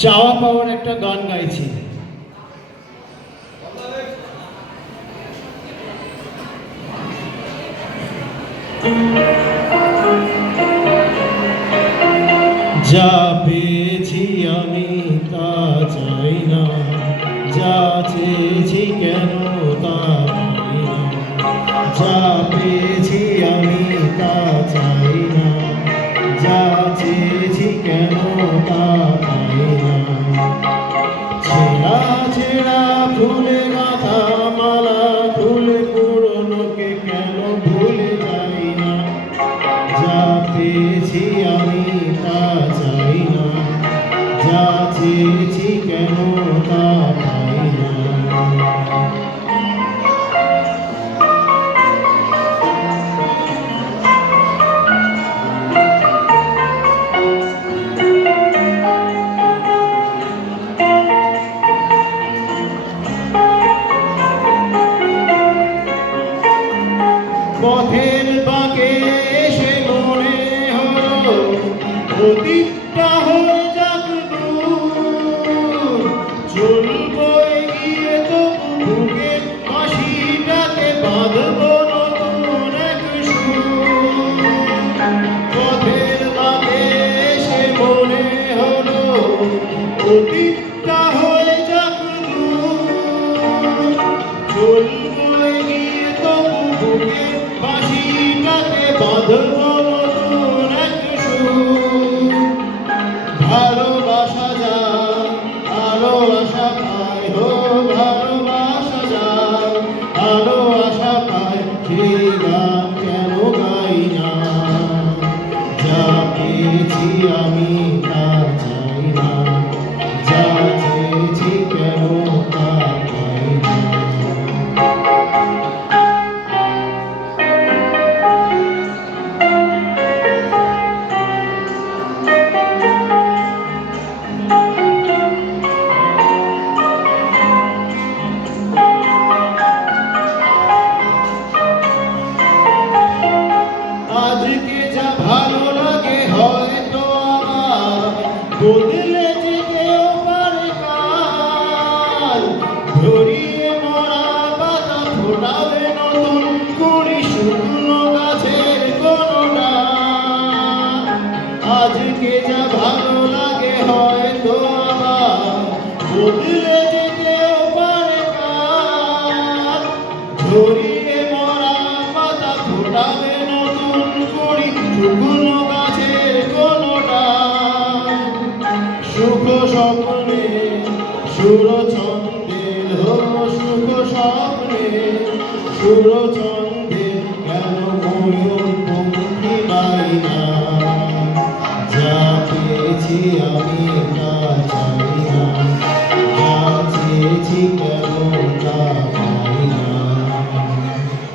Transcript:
চাওয়া পাওয়ার একটা গান গাইছি। যা পেয়েছি আমি তা চাই না, যা চেয়েছি কেন তা পাই না। যা পেয়েছি আমি তা চাই না, যা চেয়েছি কেন তা পাই না। ছেঁড়া ছেঁড়া ফুলে গাঁথা মালা ফুলে পুরনোকে কেন ভুলে যাই না। যা পেয়েছি আমি তা চাই না, যা চেয়েছি কেন তা পাই না। পথের বাঁকে এসে মনে হলো অতীতটা হয়ে যাক দূর। চলবো এগিয়ে তবু বুকে হাসিটাকে বাঁধবো নতুন এক সুর। পথের বাঁকে এসে মনে হলো অতীতটা হয়ে যাক দূর। চলবো এগিয়ে তবু বুকে বাঁশিটাকে বাঁধবো নতুন এক সুর। ভালোবাসা যায় আলো আশা পায়, হো ভালোবাসা যায় আলো আশা পায়, সেই গান কেন গাই না। যা পেয়েছি আমি তা চাই না, যা চেয়েছি কেন তা পাই না। আজকে যা ভালো লাগে হয়তো আমার বদলে যেতেও পারে কাল। ধরিয়ে মরা পাতা ফোটাবে নতুন কুড়ি শুকনো গাছের কোনো ডাল। আজকে যা ভালো লাগে হয়তো আমার বদলে যেতেও পারে কাল। ধরিয়ে মরা পাতা ফোটাবে নতুন কুড়ি শুকনো গাছের কোনো ডাল। সুখ স্বপ্নে সুর ছন্দের, হো সুখ স্বপ্নে সুর ছন্দের